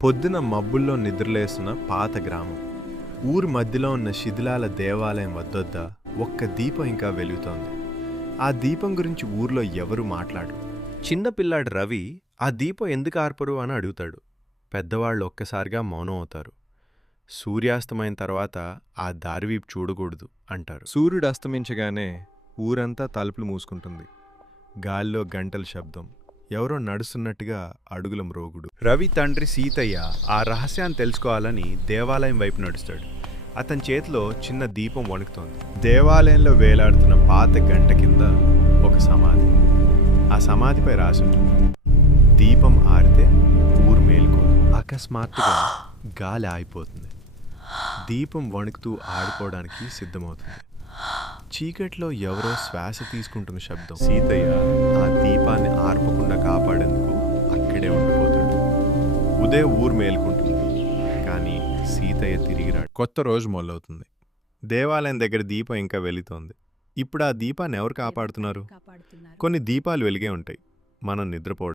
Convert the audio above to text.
పొద్దున మబ్బుల్లో నిద్రలేస్తున్న పాత గ్రామం. ఊరు మధ్యలో ఉన్న శిథిలాల దేవాలయం వద్దొద్ద ఒక్క దీపం ఇంకా వెలుగుతోంది. ఆ దీపం గురించి ఊర్లో ఎవరూ మాట్లాడరు. చిన్నపిల్లాడు రవి ఆ దీపం ఎందుకు ఆర్పరు అని అడుగుతాడు. పెద్దవాళ్ళు ఒక్కసారిగా మౌనం అవుతారు. సూర్యాస్తమైన తర్వాత ఆ దారివైపు చూడకూడదు అంటారు. సూర్యుడు అస్తమించగానే ఊరంతా తలుపులు మూసుకుంటుంది. గాల్లో గంటల శబ్దం, ఎవరో నడుస్తున్నట్టుగా అడుగుల మ్రోగుడు. రవి తండ్రి సీతయ్య ఆ రహస్యాన్ని తెలుసుకోవాలని దేవాలయం వైపు నడుస్తాడు. అతని చేతిలో చిన్న దీపం వణుకుతోంది. దేవాలయంలో వేలాడుతున్న పాత గంట కింద ఒక సమాధి. ఆ సమాధిపై రాసుంటుంది, దీపం ఆరితే ఊరు మేలుకోదు. అకస్మాత్తుగా గాలి ఆగిపోతుంది. దీపం వణుకుతూ ఆడుకోవడానికి సిద్ధమవుతుంది. చీకట్లో ఎవరో శ్వాస తీసుకుంటున్న శబ్దం. సీతయ్య ఆ దీపాన్ని ఆర్పకుండా కాపాడేందుకు అక్కడే ఉండిపోతాడు. ఉదయం ఊరు మేలుకుంటుంది, కానీ సీతయ్య తిరిగి రాడు. కొత్త రోజు మొదలవుతుంది. దేవాలయం దగ్గర దీపం ఇంకా వెలుగుతోంది. ఇప్పుడు ఆ దీపాన్ని ఎవరు కాపాడుతున్నారు? కొన్ని దీపాలు వెలిగే ఉంటాయి, మనం నిద్రపోవడం